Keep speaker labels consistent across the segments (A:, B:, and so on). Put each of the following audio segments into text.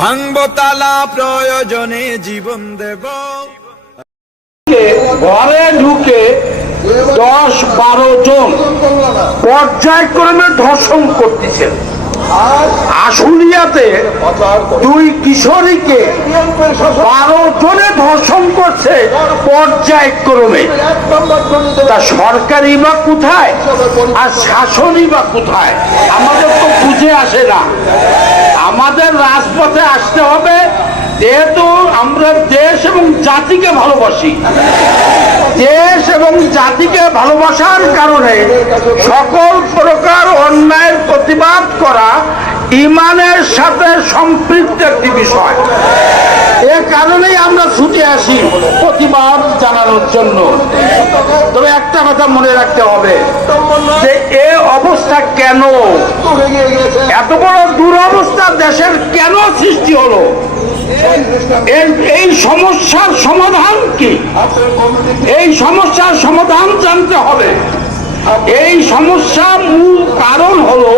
A: ভাঙব প্রয়োজনে জীবন দেব।
B: ঘরে ঢুকে দশ বারো জন পর্যায়ক্রমে ধর্ষণ করতেছেন। আশুলিয়াতে দুই কিশোরীকে বারো জনে ধর্ষণ করছে পর্যায়ক্রমে। তা সরকারি বা কোথায়? আর শাসনই বা কোথায়? আমাদের তো বুঝে আসে না। আমাদের রাজপথে আসতে হবে। যেহেতু আমরা দেশ এবং জাতিকে ভালোবাসি। দেশ এবং জাতিকে ভালোবাসার কারণে সকল প্রকার অন্যায়ের প্রতিবাদ করা ইমানের সাথে সম্পৃক্ত একটি বিষয়। এ কারণেই আমরা ছুটে আসি প্রতিবাদ জানানোর জন্য। তবে একটা কথা মনে রাখতে হবে যে এ অবস্থা কেন? এত বড় দুরবস্থা দেশের কেন সৃষ্টি হলো? এই সমস্যার সমাধান কি? এই সমস্যার সমাধান জানতে হবে। এই সমস্যা মূল কারণ হলো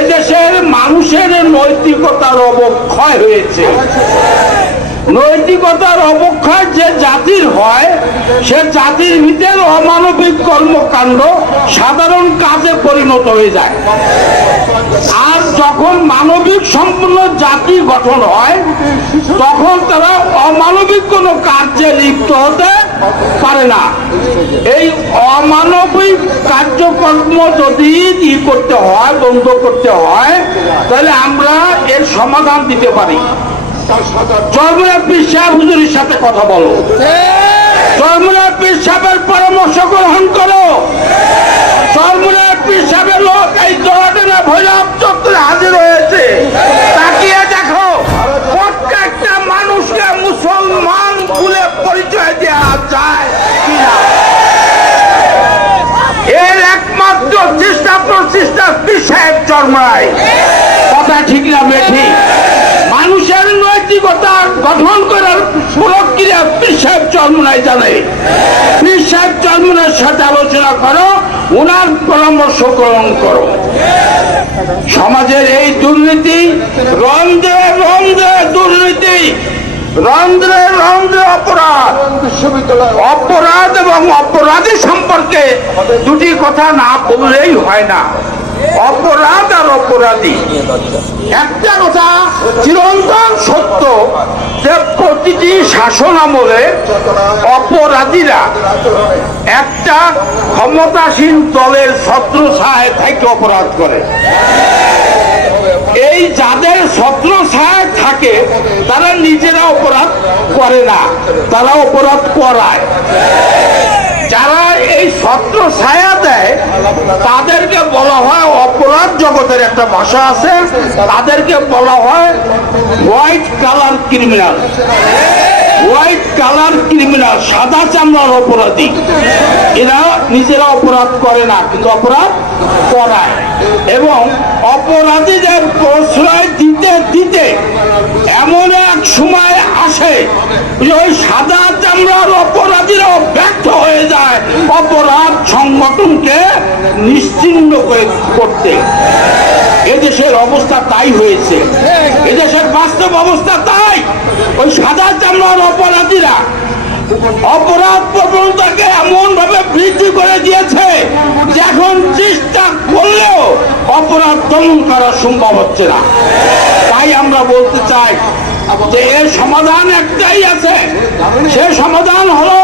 B: এদেশের মানুষের নৈতিকতার অবক্ষয় হয়েছে। নৈতিকতার অবক্ষয় যে জাতির হয় সে জাতির ভিতরে অমানবিক কর্মকাণ্ড সাধারণ কাজে পরিণত হয়ে যায়। আর যখন মানবিক সম্পূর্ণ জাতি গঠন হয় তখন তারা অমানবিক কোনো কার্যে লিপ্ত হতে পারে না। এই অমানবিক কার্যকর্ম যদি ই করতে হয় বন্ধ করতে হয় তাহলে আমরা এর সমাধান দিতে পারি। চরমুনা পীর সাহেব হুজুরের সাথে কথা বলো। চরমুনা পীর সাহেবের পরামর্শ গ্রহণ করো লোক এই দোয়াটা ভৈরব চত্বরে হাজির হয়েছে। তাকিয়ে দেখো, প্রত্যেকটা মানুষকে মুসলমান বলে পরিচয় দেওয়া যায় এর একমাত্র চেষ্টা প্রচেষ্টা পীর সাহেব চরমরাই কথা ঠিক না বেঠিক মানুষের নৈতিকতা গঠন সাহেব চরমনায় জানে পীর সাহেব চরমনের সাথে আলোচনা করো, ওনার পরামর্শ গ্রহণ করো। সমাজের এই দুর্নীতি, রন্ধ্রে রন্ধ্রে দুর্নীতি, রন্ধ্রে রন্ধ্রে অপরাধ অপরাধ এবং অপরাধী সম্পর্কে দুটি কথা না বললেই হয় না। অপরাধ আর অপরাধী একটা কথা চিরন্তন সত্য, যে প্রতিটি শাসন আমলে অপরাধীরা একটা ক্ষমতাসীন দলের ছত্র ছায় থেকে অপরাধ করে। এই যাদের ছত্র ছায় থাকে, তারা নিজেরা অপরাধ করে না, তারা অপরাধ করায়। যারা এই ছত্র ছায়া দেয়, তাদেরকে বলা হয় অপরাধ জগতের একটা ভাষা আছে। তাদেরকে বলা হয় white collar criminal. White collar criminal, সাদা চামড়ার অপরাধী। এরা নিজেরা অপরাধ করে না, কিন্তু অপরাধ করায়। এবং অপরাধীদের প্রশ্রয় দিতে দিতে এমন এক সময় আসে ওই সাদা চামড়ার অপরাধীরা ব্যর্থ হয়ে যায়। অপরাধ সংগঠনকে নিশ্চিন্ন করতে। এদেশের অবস্থা তাই হয়েছে। এদেশের বাস্তব অবস্থা তাই। ওই সাদা চামড়ার অপরাধীরা অপরাধ প্রবণতাকে এমন ভাবে বৃদ্ধি করে দিয়েছে যে এখন চেষ্টা করলেও অপরাধ দমন করা সম্ভব হচ্ছে না। তাই আমরা বলতে চাই সমাধান একটাই আছে। সে সমাধান হলো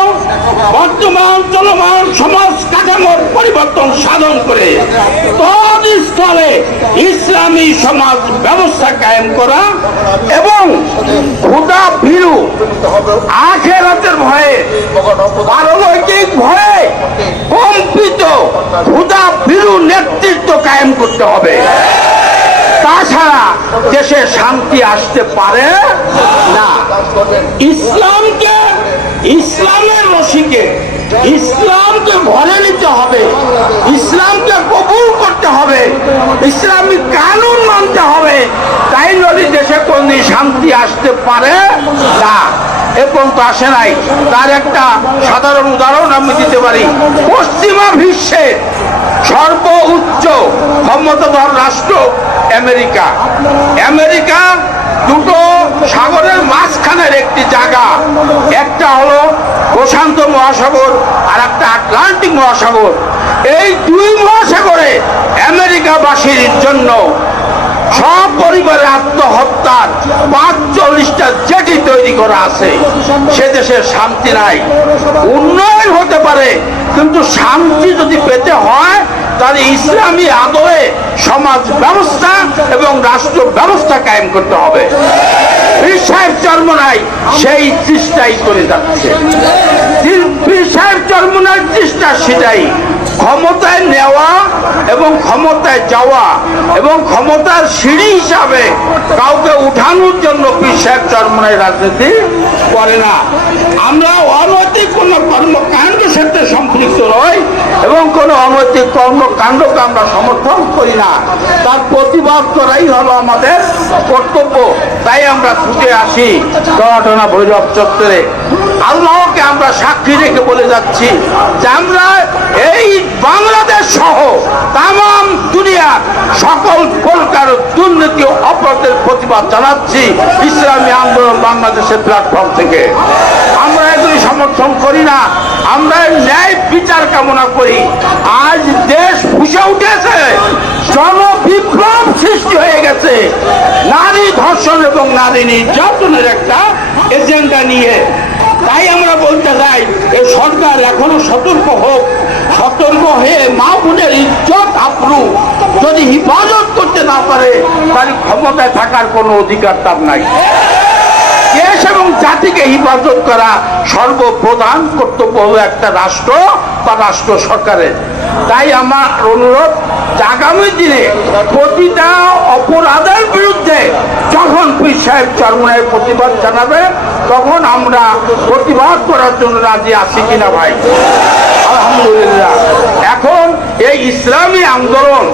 B: বর্তমান চলমান সমাজ কাঠামোর পরিবর্তন সাধন করে তৎস্থলে ইসলামী সমাজ ব্যবস্থা কায়েম করা এবং খুদা ভীরু আখেরাতের ভয়ে, পারলৌকিক ভয়ে কম্পিত খুদা ভীরু নেতৃত্ব কায়েম করতে হবে। দেশে শান্তি আসতে পারে? না। ইসলামকে, ইসলামের রশিকে, ইসলামকে ভরে নিতে হবে। ইসলামকে কবুল করতে হবে। ইসলামিক কানুন মানতে হবে। তাই নদী দেশে কোনদিন শান্তি আসতে পারে? না। এ পর্যন্ত আসে নাই। তার একটা সাধারণ উদাহরণ আমি দিতে পারি। পশ্চিমা বিশ্বের সর্ব উচ্চ ক্ষমতাধর রাষ্ট্র আমেরিকা। আমেরিকা দুটো সাগরের মাঝখানের একটি জায়গা। একটা হলো প্রশান্ত মহাসাগর আর একটা আটলান্টিক মহাসাগর। এই দুই মহাসাগরে আমেরিকাবাসীর জন্য সব পরিবারের আত্মহত্যার পাঁচচল্লিশটা জেটি তৈরি করা আছে। সে দেশে শান্তি নাই। উন্নয়ন হতে পারে, কিন্তু শান্তি যদি পেতে হয়, তাহলে ইসলামী আদলে সমাজ ব্যবস্থা এবং রাষ্ট্র ব্যবস্থা কায়েম করতে হবে। সাহেব চর্মনাই সেই চেষ্টাই করে যাচ্ছে। পীর সাহেব চর্মনার চেষ্টা সেটাই। ক্ষমতায় নেওয়া এবং ক্ষমতায় যাওয়া এবং ক্ষমতার সিঁড়ি হিসাবে কাউকে উঠানোর জন্য পীর সাহেব রাজনীতি করে না। আমরা অনৈতিক কোনো কর্মকাণ্ডের সাথে সম্পৃক্ত নই এবং কোনো অনৈতিক কর্মকাণ্ডকে আমরা সমর্থন করি না। তার প্রতিবাদ করাই হলো আমাদের কর্তব্য, তাই আমরা ছুটে আসি টনাটনা ভৈরব চত্বরে। আল্লাহকে আমরা সাক্ষী রেখে বলে যাচ্ছি যে আমরা এই বাংলাদেশ সহ তাম দুনিয়ার সকল প্রকার দুর্নীতি অপরাধের প্রতিবাদ জানাচ্ছি ইসলামী আন্দোলন বাংলাদেশের প্ল্যাটফর্ম থেকে। আমরা এগুলি সমর্থন করি না, আমরা ন্যায় বিচার কামনা করি। আজ দেশ ফুসে উঠেছে জনবিপ্লব সৃষ্টি হয়ে গেছে নারী নারী নির্যাতনের একটা এজেন্ডা নিয়ে। তাই আমরা বলতে চাই, এই সরকার এখনও সতর্ক হোক। সতর্ক হয়ে মা বোনের ইজ্জত আপ্রু। যদি হিফাজত করতে না পারে, তাহলে ক্ষমতায় থাকার কোনো অধিকার তার নাই। দেশ এবং জাতিকে হিফাজত করা সর্বপ্রধান কর্তব্য হলো একটা রাষ্ট্র বা রাষ্ট্র সরকারের। তাই আমার অনুরোধ আগামী দিনে প্রতিটা অপরাধের বিরুদ্ধে যখন পীর সাহেব চরমনের প্রতিবাদ জানাবে, তখন আমরা প্রতিবাদ করার জন্য রাজি আছি কিনা ভাই? আলহামদুলিল্লাহ। এখন এই ইসলামী আন্দোলন,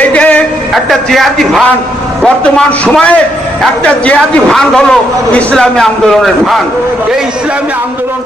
B: এই যে একটা জিহাদি ভান, বর্তমান সময়ে একটা জিহাদি ভান হলো ইসলামী আন্দোলনের ভান। এই ইসলামী আন্দোলন